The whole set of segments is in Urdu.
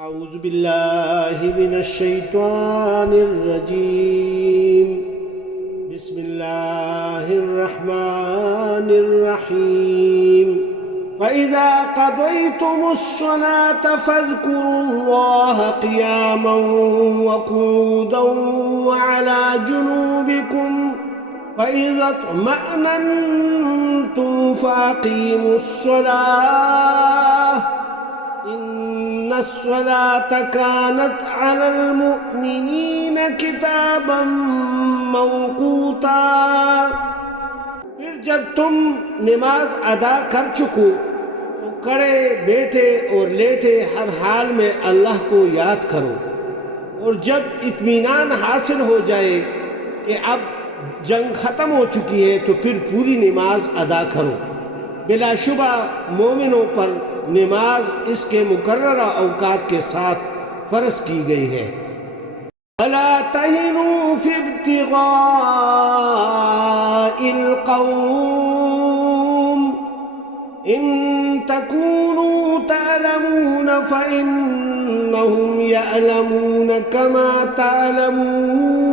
أعوذ بالله من الشيطان الرجيم. بسم الله الرحمن الرحيم. فإذا قضيتم الصلاة فاذكروا الله قياما وقعودا وعلى جنوبكم فإذا اطمأننتم فأقيموا الصلاة إن الصلاة كانت على المؤمنين كتابا موقوتا. پھر جب تم نماز ادا کر چکو تو کھڑے بیٹھے اور لیٹے ہر حال میں اللہ کو یاد کرو، اور جب اطمینان حاصل ہو جائے کہ اب جنگ ختم ہو چکی ہے تو پھر پوری نماز ادا کرو۔ بلا شبہ مومنوں پر نماز اس کے مقررہ اوقات کے ساتھ فرض کی گئی ہے۔ وَلَا تَهِنُوا فِي ابْتِغَاءِ الْقَوْمِ إِن تَكُونُوا تَعْلَمُونَ فَإِنَّهُمْ يَعْلَمُونَ كَمَا تَعْلَمُونَ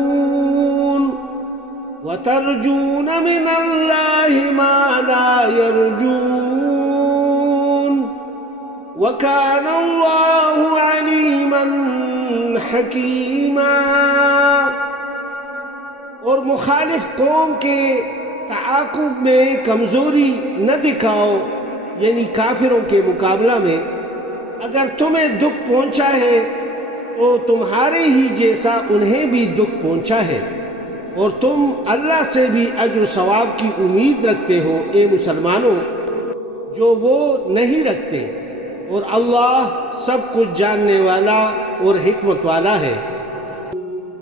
وَتَرْجُونَ مِنَ اللَّهِ مَا لَا يَرْجُونَ وَكَانَ اللَّهُ عَلِيمًا حَكِيمًا۔ اور مخالف قوم کے تعاقب میں کمزوری نہ دکھاؤ، یعنی کافروں کے مقابلہ میں۔ اگر تمہیں دکھ پہنچا ہے تو تمہارے ہی جیسا انہیں بھی دکھ پہنچا ہے، اور تم اللہ سے بھی اجر و ثواب کی امید رکھتے ہو اے مسلمانوں، جو وہ نہیں رکھتے، اور اللہ سب کچھ جاننے والا اور حکمت والا ہے۔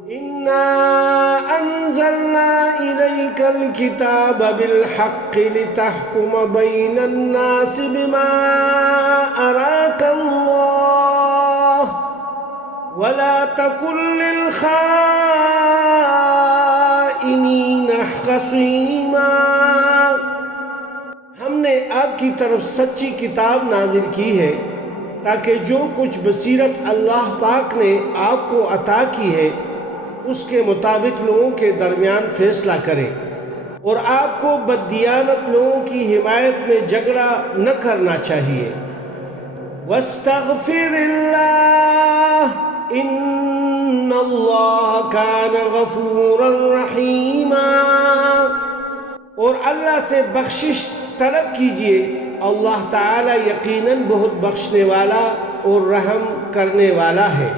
اِنَّا أَنزَلْنَا إِلَيْكَ الْكِتَابَ بِالْحَقِّ لِتَحْكُمَ بَيْنَ النَّاسِ بِمَا أَرَاكَ اللَّهُ وَلَا تَكُنْ لِلْخَائِنِينَ خَصِيمًا۔ ہم نے آپ کی طرف سچی کتاب نازل کی ہے تاکہ جو کچھ بصیرت اللہ پاک نے آپ کو عطا کی ہے اس کے مطابق لوگوں کے درمیان فیصلہ کریں، اور آپ کو بددیانت لوگوں کی حمایت میں جھگڑا نہ کرنا چاہیے۔ وَاسْتَغْفِرِ اللَّهَ إِنَّ اللَّهَ كَانَ غَفُورًا رَحِيمًا۔ اور اللہ سے بخشش طلب کیجئے، اللہ تعالی یقیناً بہت بخشنے والا اور رحم کرنے والا ہے۔